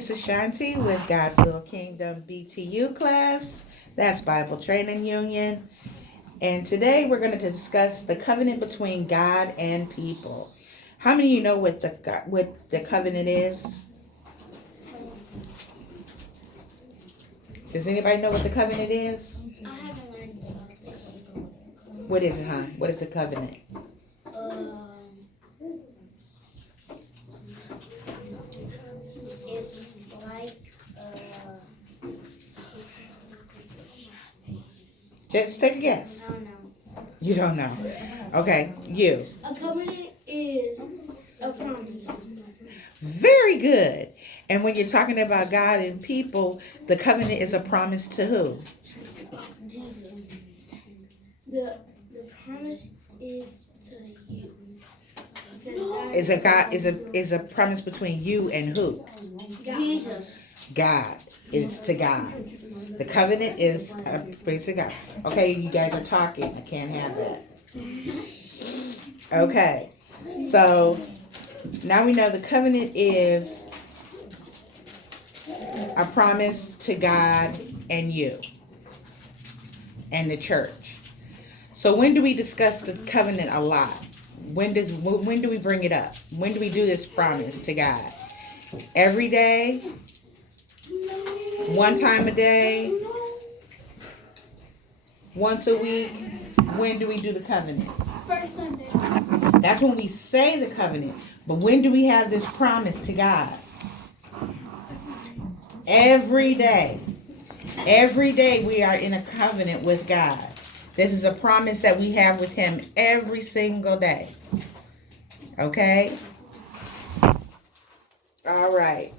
this is Shanti with God's Little Kingdom BTU class. That's Bible Training Union. And today we're going to discuss the covenant between God and people. How many of you know what the covenant is? Does anybody know what the covenant is? I haven't learned about it. What is it, huh? What is a covenant? It's like Just take a I guess. don't know. You don't know. Okay, you. A covenant is a promise. Very good. And when you're talking about God and people, the covenant is a promise to who? Jesus. The promise is to you. Is a promise between you and who? Jesus. God. It's to God. The covenant is a praise to God. Okay, you guys are talking. I can't have that. Okay. So now we know the covenant is a promise to God and you and the church. So when do we discuss the covenant a lot? When do we bring it up? When do we do this promise to God? Every day? One time a day? Once a week? When do we do the covenant? First Sunday. That's when we say the covenant. But when do we have this promise to God? Every day. Every day we are in a covenant with God. This is a promise that we have with Him every single day. Okay? All right.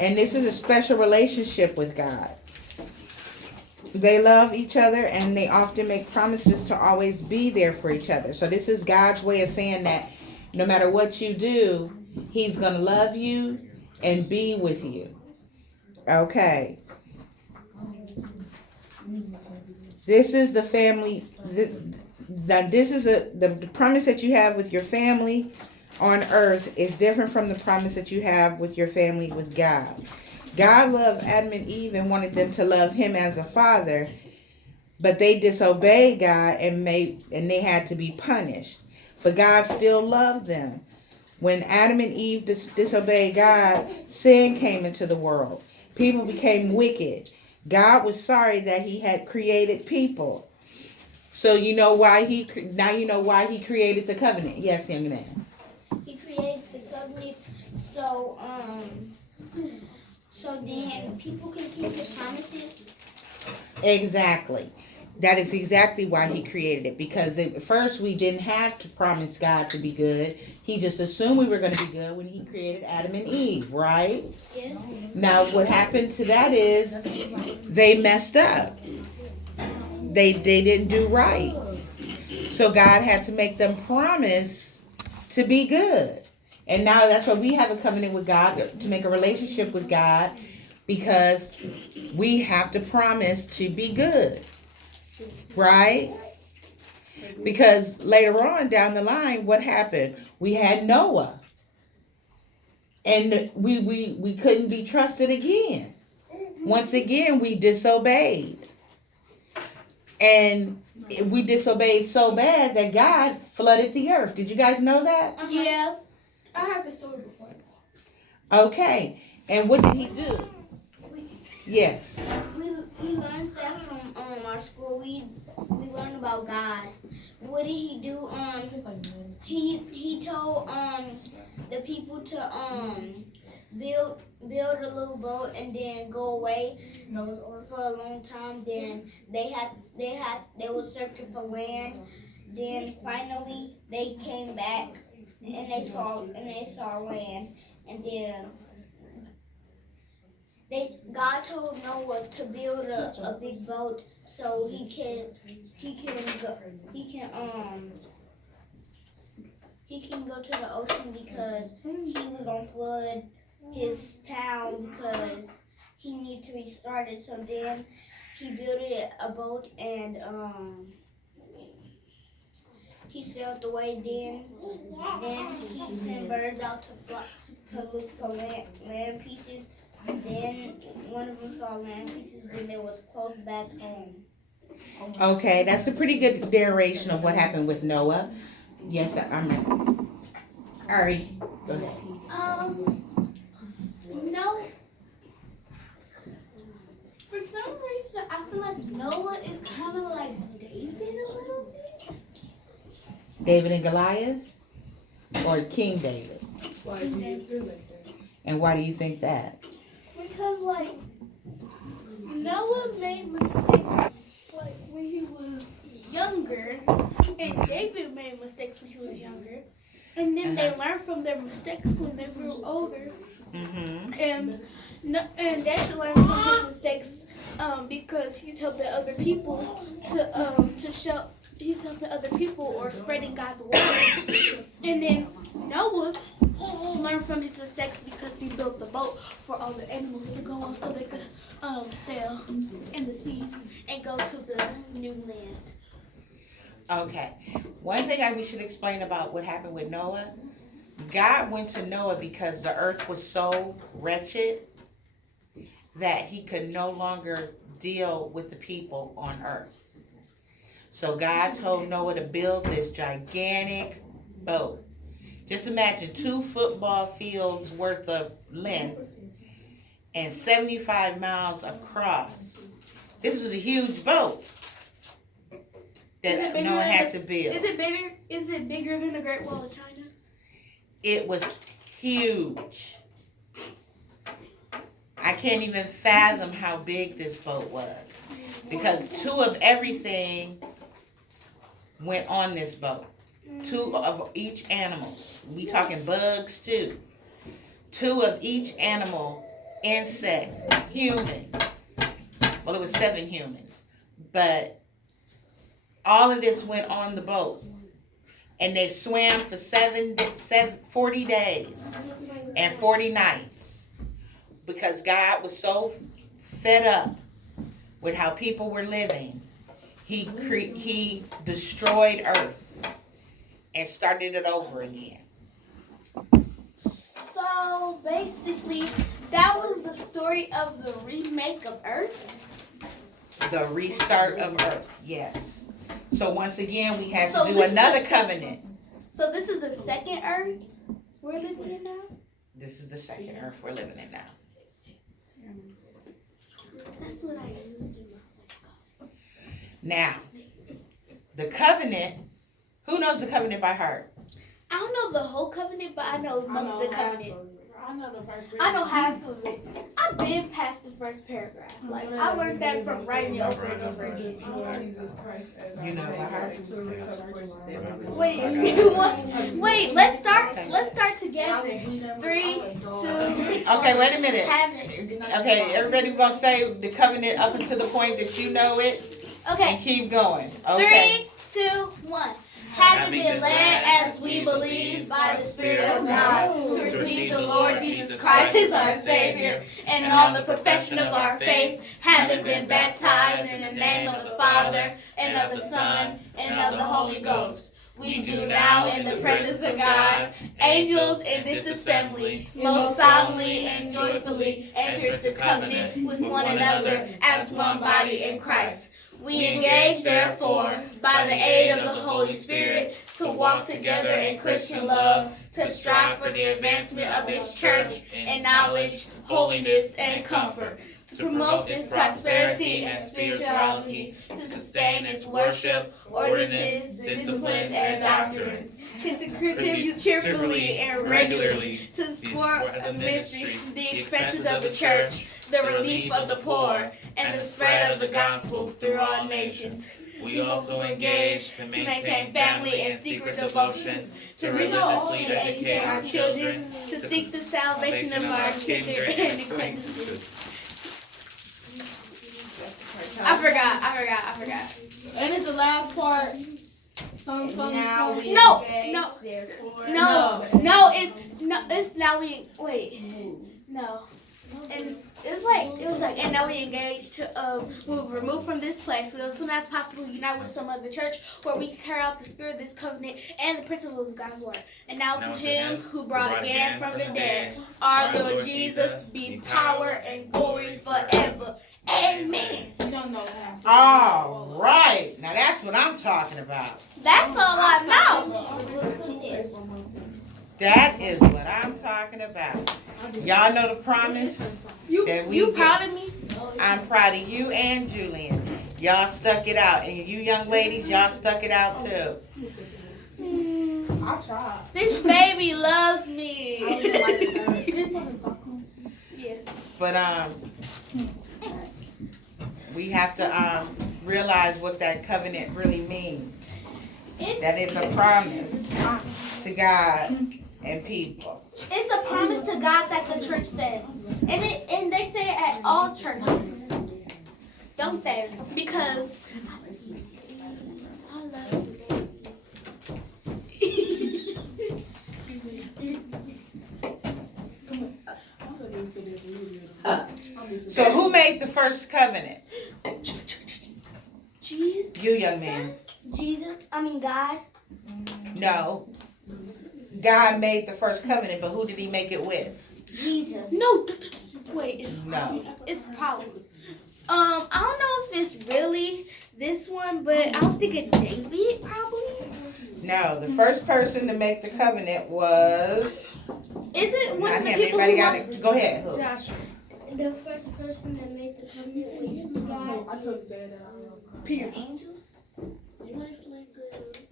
And this is a special relationship with God. They love each other and they often make promises to always be there for each other. So this is God's way of saying that no matter what you do, He's going to love you and be with you. Okay. This is the family. This is the promise that you have with your family on earth is different from the promise that you have with your family with God. God loved Adam and Eve and wanted them to love Him as a father, but they disobeyed God and they had to be punished. But God still loved them. When Adam and Eve disobeyed God, sin came into the world. People became wicked. God was sorry that He had created people. So you know why He created the covenant. Yes, young man. He created the covenant so then people can keep His promises. Exactly. That is exactly why He created it. Because at first we didn't have to promise God to be good. He just assumed we were going to be good when He created Adam and Eve, right? Yes. Now what happened to that is they messed up. They didn't do right. So God had to make them promise to be good. And now that's why we have a covenant with God, to make a relationship with God, because we have to promise to be good. Right? Because later on down the line, what happened? We had Noah. And we couldn't be trusted again. Once again, we disobeyed. And we disobeyed so bad that God flooded the earth. Did you guys know that? Yeah. I heard the story before. Okay. And what did He do? Yes. We learned that from our school. We learned about God. What did He do? He told the people to build a little boat and then go away for a long time. Then they were searching for land. Then finally they came back and they saw land. And then God told Noah to build a big boat so he can go to the ocean because he was gonna flood his town because he needed to restart it. So then he built a boat and he sailed away. Then he sent birds out to fly, to look for land pieces. Then one of them saw land pieces. Then they was close back home. Okay, that's a pretty good narration of what happened with Noah. Yes, I'm. Ari, go ahead. No. For some reason, I feel like Noah is kind of like David a little bit. David and Goliath, or King David? Why do you feel like that? And why do you think that? Because, like, Noah made mistakes, like, when he was younger, and David made mistakes when he was younger. And then they learned from their mistakes when they grew older. Mm-hmm. And David learned from his mistakes because he's helping other people to show, he's helping other people or spreading God's word. And then Noah learned from his mistakes because he built the boat for all the animals to go on so they could sail in the seas and go to the new land. Okay. One thing we should explain about what happened with Noah. God went to Noah because the earth was so wretched that he could no longer deal with the people on earth. So God told Noah to build this gigantic boat. Just imagine 2 football fields worth of length and 75 miles across. This was a huge boat that Noah had to build. Is it bigger than the Great Wall of China? It was huge. I can't even fathom how big this boat was because 2 of everything went on this boat. 2 of each animal. We talking bugs too. 2 of each animal, insect, human. Well, it was 7 humans, but all of this went on the boat. And they swam for 40 days and 40 nights because God was so fed up with how people were living. He destroyed earth and started it over again. So basically, that was the story of the remake of Earth. The restart of earth, yes. So once again, we have So to do this is another the covenant. So this is the second Earth we're living in now? This is the second earth we're living in now. That's what I used in my Now, the covenant, who knows the covenant by heart? I don't know the whole covenant, but I know most of the covenant. I know the first I know half of it. I've been past the first paragraph. Like, I learned that from writing it over and over again. Jesus Christ as You know by heart? Wait, let's start together. 3, 2, Okay, wait a minute. have it. Okay, everybody gonna say the covenant up until the point that you know it Okay, and keep going. Okay. 3, 2, 1. Having been led as we believe by the Spirit of God to receive the Lord Jesus Christ as our Savior, and on the profession of our faith, having been baptized in the name of the Father, and of the Son, and of the Holy Ghost. We do now in the presence of God, angels in this assembly, most solemnly and joyfully enter into covenant with one another as one body in Christ. We engage, therefore, by the aid of the Holy Spirit, to walk together in Christian love, to strive for the advancement of His church in knowledge, holiness, and comfort, to promote its prosperity and spirituality, to sustain its worship, ordinances, disciplines, and doctrines, and to contribute cheerfully and regularly to support the ministry, the expenses of the church, the relief of the poor, and the spread of the gospel through all nations. We also engage to maintain family and secret devotions, to religiously educate our children, to seek the salvation of our kindred and acquaintances. I forgot. And it's the last part. Now we No, engage, no, therefore. No, it's now we wait. No. And it was like, and now we engaged to, we were removed from this place. We'll, as soon as possible, unite with some other church where we can carry out the spirit of this covenant and the principles of God's word. And now to him who brought again from the dead, our Lord Jesus, be power and glory forever. Amen. You don't know how. All right. Now that's what I'm talking about. That's all I know. That is what I'm talking about. Y'all know the promise that we You get. proud of me? I'm proud of you and Julian. Y'all stuck it out. And you young ladies, y'all stuck it out too. I tried. This baby loves me. Yeah. But we have to realize what that covenant really means. That it's a promise to God and people. It's a promise to God that the church says. And they say it at all churches. Don't they? Because I love So who made the first covenant? Jesus. You young man. God. No. God made the first covenant, but who did he make it with? Jesus. No, wait, No. it's probably. I don't know if it's really this one, but I was thinking David, probably. No, the first person to make the covenant was Is it one not of the him. people Anybody who got it? Go ahead. Who? Joshua. The first person that made the covenant with God. I told Dad that The angels.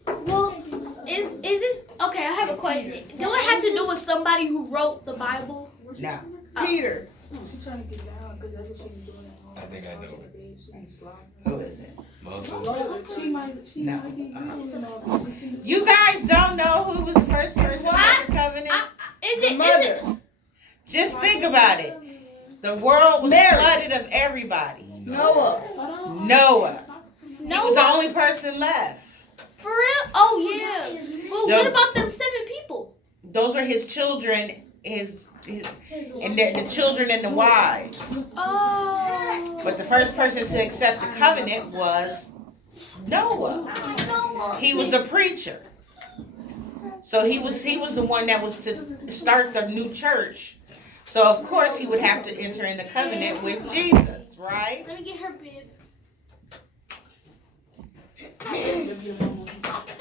Well, is this okay? I have a question. Do it have to do with somebody who wrote the Bible? No. Peter. she's trying to get down because that's what she was doing at home. I think I know it. She be sloppy. Who is it? Moses. She might be No. good. You guys don't know who was the first person to make the covenant? Is it? Just think about it. The world was flooded of everybody. Noah. He was the only person left. For real? Oh yeah. Well, what about them 7 people? Those were his children, his and the children and the wives. Oh. But the first person to accept the covenant was Noah. He was a preacher. So he was the one that was to start the new church. So of course he would have to enter in the covenant with Jesus, right? Let me get her bib.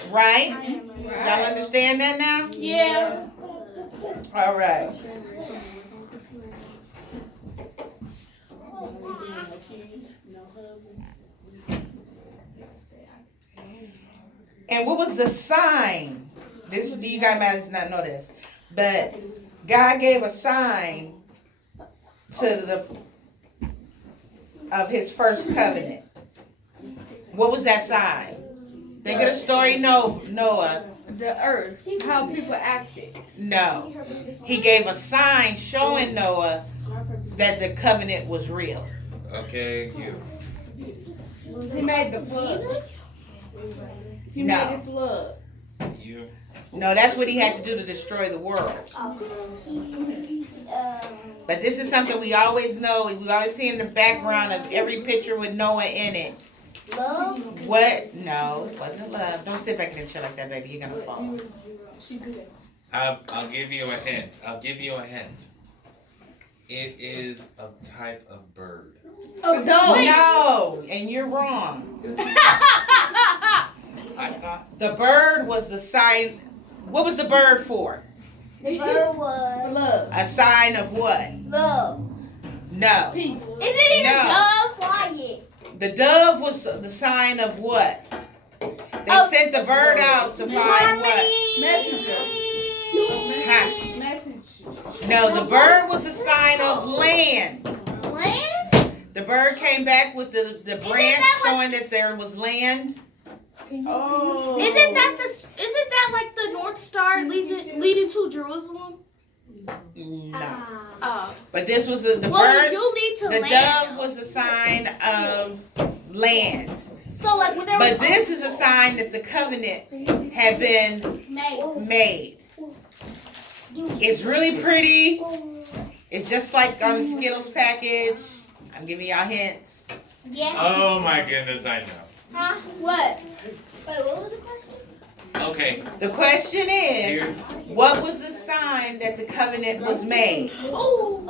Right? Y'all understand that now? Yeah. All right. And what was the sign? You guys might not know this, but God gave a sign of his first covenant. What was that sign? Think of the story Noah. The earth, how people acted. No. He gave a sign showing Noah that the covenant was real. Okay, you. He made the flood. He No. made the flood. You. No, that's what he had to do to destroy the world. But this is something we always know. We always see in the background of every picture with Noah in it. Love. What? No, it wasn't love. Don't sit back and chill like that, baby. You're gonna fall. I'll give you a hint. It is a type of bird. Oh, No, and you're wrong. The bird was the sign. What was the bird for? The bird was Love. A sign of what? love. No. Peace. Is it even No. love? Quiet. The dove was the sign of what? They sent the bird out to find what? Messenger. Huh? Message. No, the bird was a sign of land. Land? The bird came back with the branch that like- showing that there was land. Oh. Isn't that like the North Star leading to Jerusalem? No. Oh. But this was the Well, bird. you lead to The land. dove was a sign of land. So like when there But was this is a sign that the covenant had been made. made. It's really pretty. It's just like on the Skittles package. I'm giving y'all hints. Yes. Oh my goodness, I know. Huh? What? Wait, what was the question? Okay, The question is, here. what was the sign that the covenant was made? Ooh.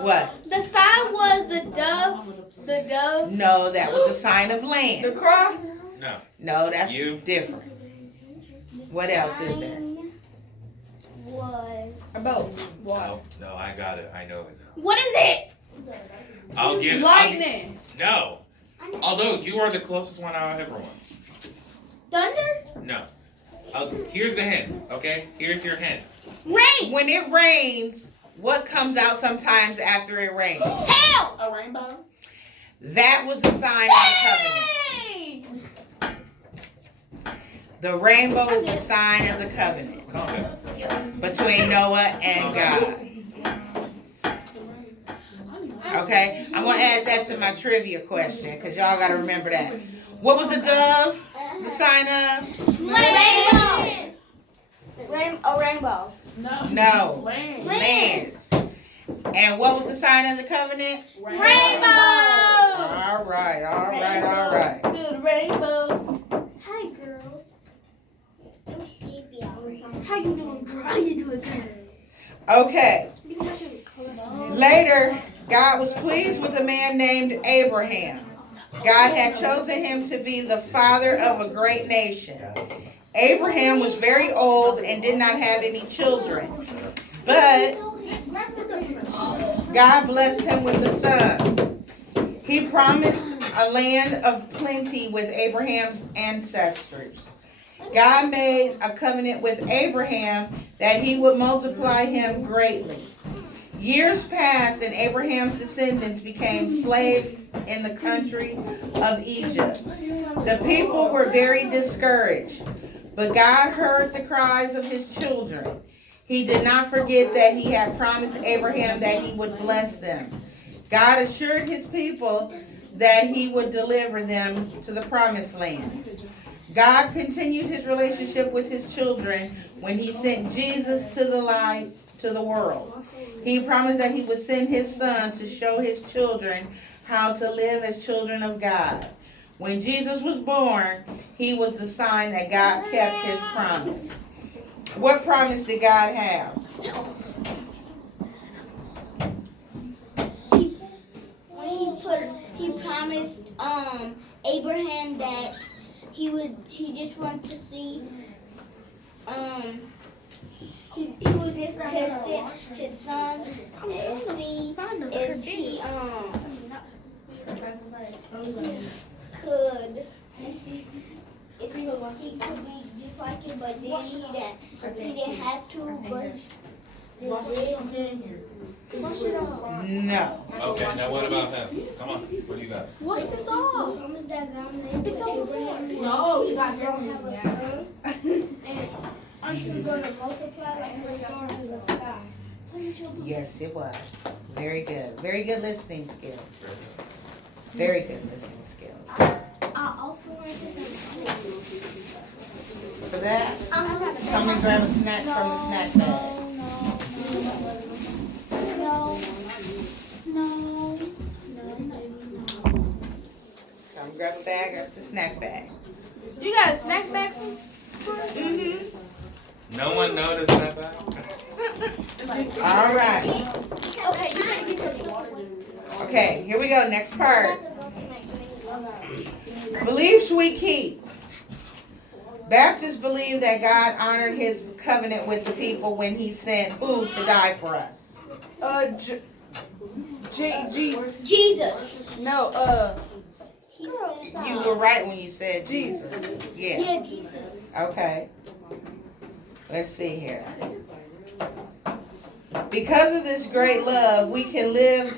What? The sign was the dove. The dove. No, that was a sign of The land. cross. No. No, that's You. different. What else is there? Mine was About No, I got it. I know it. What is it? I'll give. lightning. No. Although you are the closest one out of everyone. thunder. No. Here's the hint. Okay. Here's your hint. Rain. When it rains, what comes out sometimes after it rains? Hail. A rainbow? That was the sign of the covenant. Hey. The rainbow is the sign of the covenant Calm down. between Noah and God. Okay, I'm gonna add that to my trivia question because y'all gotta remember that. What was the dove? The sign of? Rainbow. A rainbow. No. Land. Land. And what was the sign of the covenant? Rainbow. All right, all right, all right. Good rainbows. Hi, girl. I'm sleepy. How you doing, girl? How you doing, girl? Okay. Later, God was pleased with a man named Abraham. God had chosen him to be the father of a great nation. Abraham was very old and did not have any children. But God blessed him with a son. He promised a land of plenty with Abraham's ancestors. God made a covenant with Abraham that he would multiply him greatly. Years passed and Abraham's descendants became slaves in the country of Egypt. The people were very discouraged, but God heard the cries of his children. He did not forget that he had promised Abraham that he would bless them. God assured his people that he would deliver them to the promised land. God continued his relationship with his children when he sent Jesus to the world. He promised that he would send his son to show his children how to live as children of God. When Jesus was born, he was the sign that God kept his promise. What promise did God have? He promised Abraham that he just want to see he would just test his son and see if he could and see if he could be just like it, but then he didn't have to, but he still did. No. Okay. Now what about him? Come on. What do you got? Watch this off. Promise that God made It fell before. No, you got don't have a son, and aren't you going to multiply like the stars in the sky? Yes, it was. Very good. Very good listening skills. Very good listening skills. I also wanted to say For that, come and grab a snack from the snack bag. Come grab a bag at the snack bag. You got a snack bag from? No one noticed that back? All right. Okay, you better get your water. Okay, here we go. Next part. Beliefs we keep. Baptists believe that God honored his covenant with the people when he sent who to die for us? Jesus. Jesus. No, You were right when you said Jesus. Yeah. Yeah, Jesus. Okay. Let's see here. Because of this great love, we can live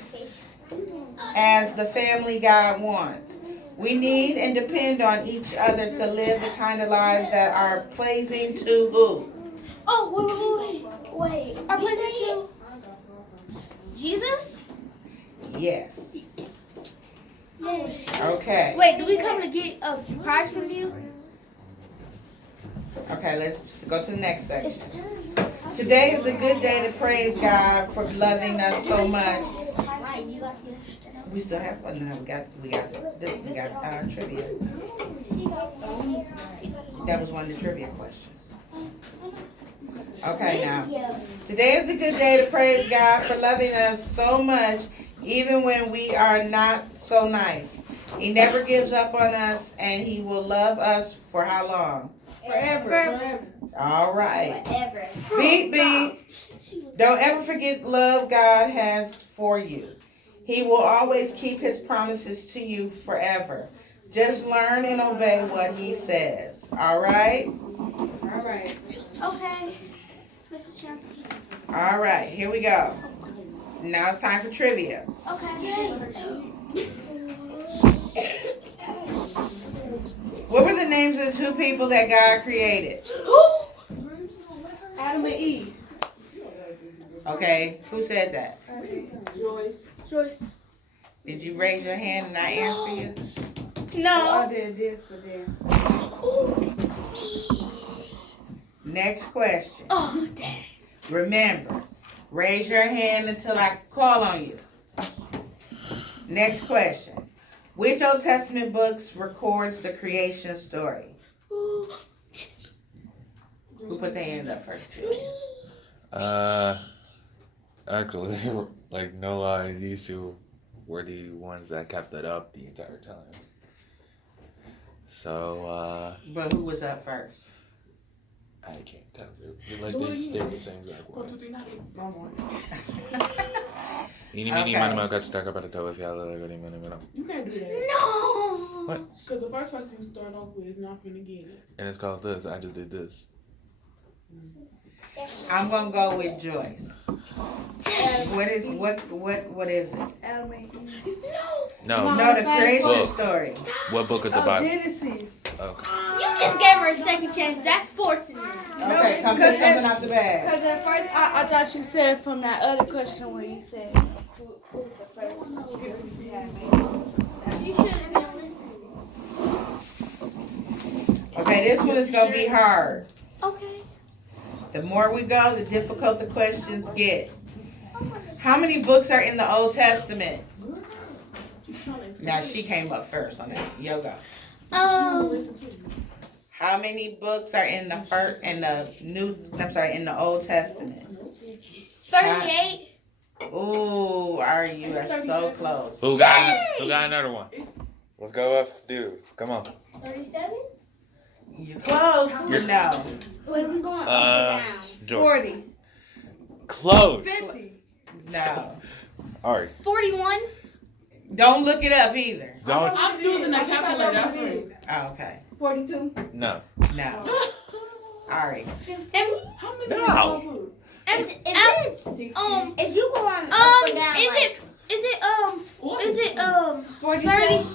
as the family God wants. We need and depend on each other to live the kind of lives that are pleasing to who? Oh, wait. Are you pleasant say to Jesus? Yes. Okay. Wait, do we come to get a prize from you? Okay, let's go to the next section. Today is a good day to praise God for loving us so much. Right, you got this. We still have one. No, we got trivia. That was one of the trivia questions. Okay, now. Today is a good day to praise God for loving us so much, even when we are not so nice. He never gives up on us, and He will love us for how long? Forever. All right. Whatever. Beep, beep. Don't ever forget the love God has for you. He will always keep His promises to you forever. Just learn and obey what He says. All right? All right. Okay. Mrs. Shanti. All right, here we go. Now it's time for trivia. Okay. What were the names of the two people that God created? Adam and Eve. Okay, who said that? Joyce. Did you raise your hand and I answer you? No. I did this, but then. Next question. Oh, dang. Remember, raise your hand until I call on you. Next question. Which Old Testament books records the creation story? Who put their hand up first? Actually, like no lie, these two were the ones that kept it up the entire time. So, But who was up first? I can't tell. Like they stay the same exact way. Eeny, meeny, Okay. miny, moe, got to talk about it, if y'all look at him, You can't do that. No. What? Because the first person you start off with is not finna get it. And it's called this. I just did this. I'm gonna go with Joyce. What is it? Adam and Eve. No. No, the creation Book. story. What book of the Oh, Bible? Genesis. Okay. You just gave her a second chance. That's forcing it. Okay, come because pick something out the bag. Because at first I thought you said from that other question where you said who was the first one you had made. She should have been listening. Okay, this one is gonna be hard. Okay. The more we go, the difficult the questions get. How many books are in the Old Testament? Now she came up first on that. Yoga. How many books are in the Old Testament? 38. Ooh, Ari, you are so close. Who got another one? Let's go up, dude. Come on. 37? You're close. You're- No. Wait, we going up or down? George. 40. Close. 50. No. All right. 41. Don't look it up either. Don't. I'm using a calculator. That's right. Oh, okay. 42. No. No. Ari. How many? No. Is it, if you go on up or down, Is like, it 30?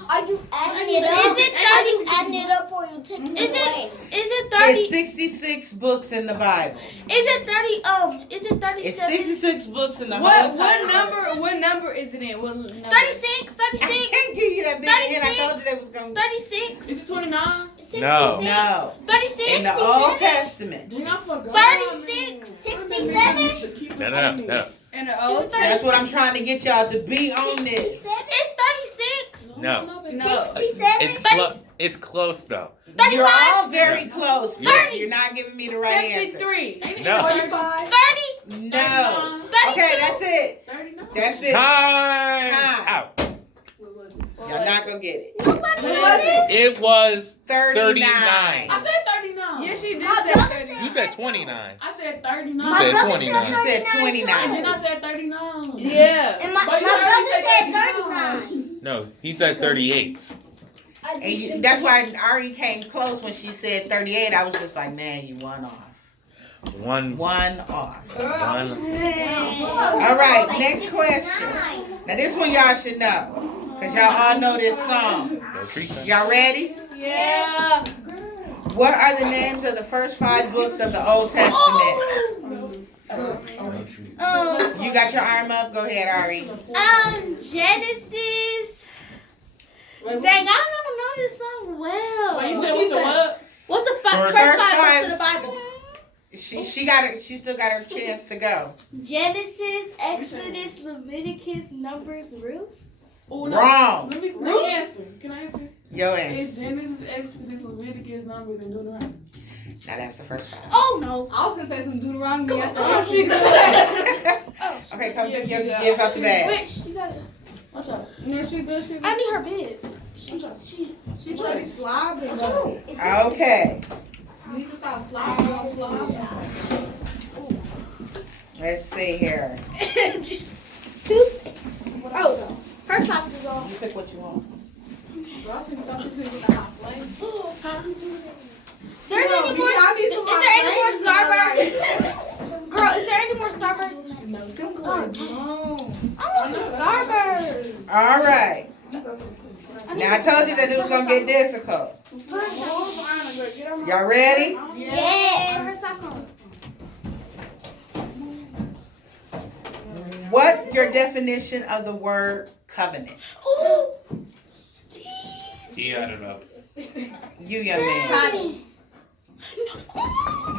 are you adding it up? Is it Are you adding it up or you taking it away? Is it 30? It's 66 books in the Bible. Is it 30? Is it 37? It's 66 books in the whole What entire number is it in? What number? 36. I can't give you that big hint. I told you they was going to. 36. Is it 29? 66? No. No. 36. In the Old Testament. Dang, I forgot. 36. 67? No. In the old. That's what I'm trying to get y'all to be on this. It's 36. No. No. 67? It's close though. You're all very close. but 30. You're not giving me the right answer. 53. No. 45. 30. No. 32. Okay, that's it. 39. That's it. Time. Time. Out. Y'all not gonna get it. What was it? It was 39. I said 39. Yes, she did My say brother 30. You said 29. I said 39. You said brother 29. You said too. 29. And then I said 39. Yeah. And my But you brother already said said 39. No, he said 38. And that's why Ari came close when she said 38. I was just like, man, you one off. One. One off. One. All right, next question. Now this one y'all should know, cause y'all all know this song. No treatment. Y'all ready? Yeah. What are the names of the first 5 books of the Old Testament? You got your arm up? Go ahead, Ari. Genesis. Dang, I don't know this song well. Wait, you said what's the what? What's the First first 5 five. books of the Bible? She still got her chance to go. Genesis, Exodus, Leviticus, Numbers, Ruth. Oh, no. Wrong. Let me answer. Can I answer? Your It's answer. Genesis, Exodus, Leviticus, Numbers, and Deuteronomy. Now that's the first five. Oh no. I was gonna say some Deuteronomy. Okay, come pick your gift out the bag. Wait, she got it. Watch out. No, she good. She I need her bid. She's like slobbing. Okay. You need to stop slobbing on slobbing. Let's see here. Oh, her sock is off. You pick what you want. There's any more? Is there any more Starburst? Girl, is there any more Starburst? I want some Starburst. All right. Now I told you that it was gonna get difficult. Y'all ready? Yeah. Her sock on. What your definition of the word covenant? Ooh. He added up. You young man. Promise.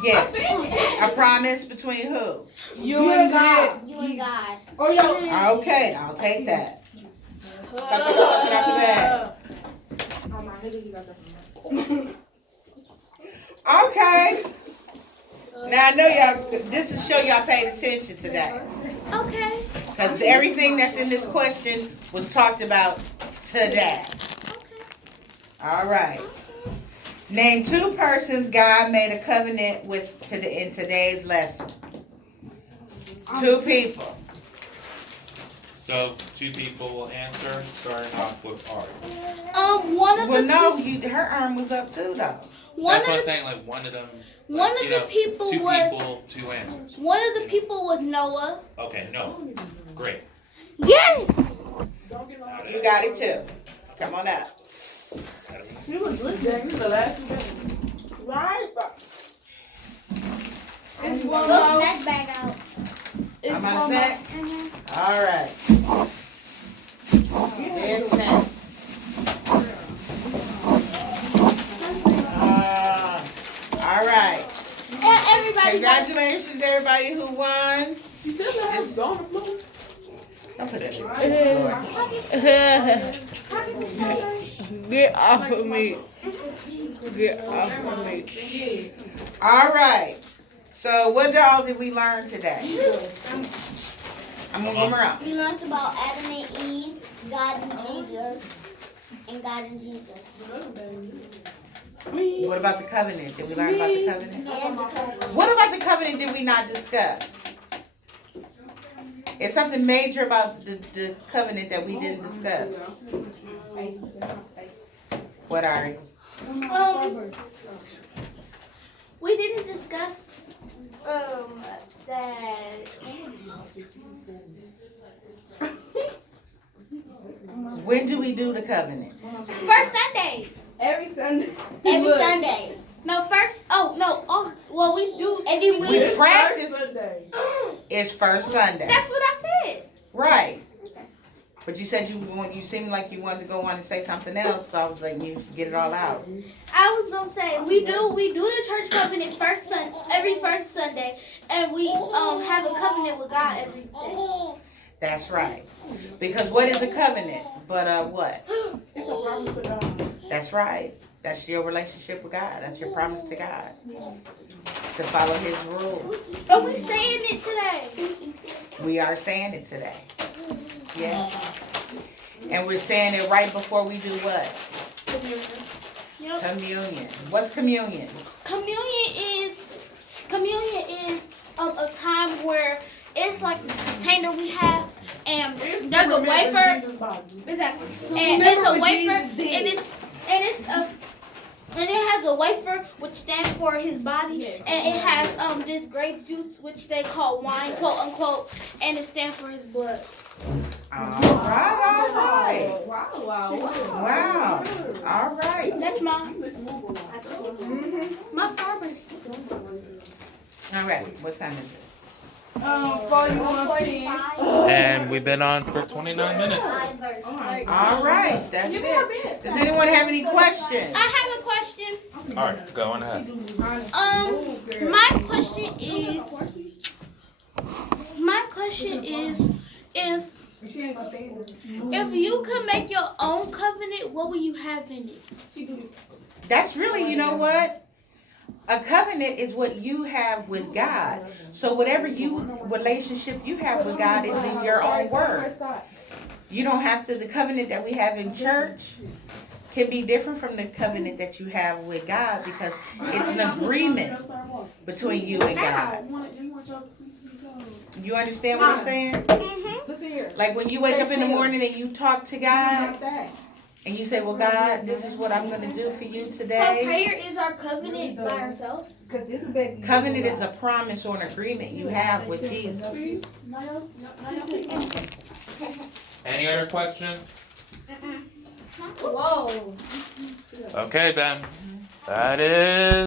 Yes. A promise between who? You and God. You and God. Oh, yo. Okay, I'll take that. Get out the bag. Okay. Now I know y'all. This is show y'all paid attention today, Okay. because everything that's in this question was talked about today. All right. Name two persons God made a covenant with in today's lesson. Two people. So 2 people will answer, starting off with Art. One of Well, the no, her arm was up too, though. one That's of what I'm the saying. Like one of them. one like, of you the know, people 2 was people, 2 answers. one of the people was Noah. Okay, no. Great. Yes. You got it too. Come on up. You was listening. The last one. Right. It's Go one snack bag out. I'm on snacks. All right. There's snacks. All right. Everybody. Congratulations, everybody who won. She said that was on the floor. Don't put that in the floor. Get off of me. Get off of me. All right. So what all did we learn today? I'm gonna come around. We learned about Adam and Eve, God and Jesus, and God and Jesus. What about the covenant? Did we learn about the covenant? And the covenant. What about the covenant did we not discuss? It's something major about the covenant that we didn't discuss. What are you? We didn't discuss that. When do we do the covenant? First Sundays. Every Sunday. Every Sunday. No, first. Oh no. Oh, well, we do. Every We week. practice. Sunday. It's first Sunday. That's what I said. Right. But you said you seemed like you wanted to go on and say something else, so I was like, you should get it all out. I was gonna say we do the church covenant every first Sunday, and we have a covenant with God every day. That's right. Because what is a covenant? But what? It's a promise to God. That's right. That's your relationship with God. That's your promise to God. To follow His rules. Are we saying it today? We are saying it today. Yes. And we're saying it right before we do what? Yep. Communion. What's communion? Communion is a time where it's like the container we have, and there's a wafer. Exactly. And it's a wafer, and it has a wafer which stands for His body, and it has this grape juice which they call wine, quote unquote, and it stands for His blood. All right. Wow. Wow. All right. That's my Starburst. All right. What time is it? 1:45. And we've been on for 29 minutes. All right. That's it. Does anyone have any questions? I have a question. All right, go on ahead. My question is, if you could make your own covenant, what will you have in it? That's really, you know what? A covenant is what you have with God. So whatever relationship you have with God is in your own words. You don't have to, the covenant that we have in church can be different from the covenant that you have with God because it's an agreement between you and God. You understand what I'm saying? Listen here. Like when you wake up in the morning and you talk to God and you say, well, God, this is what I'm going to do for you So today. prayer is our covenant by ourselves? Covenant is a promise or an agreement you have with Jesus. Any other questions? Whoa. Okay, Ben. That is.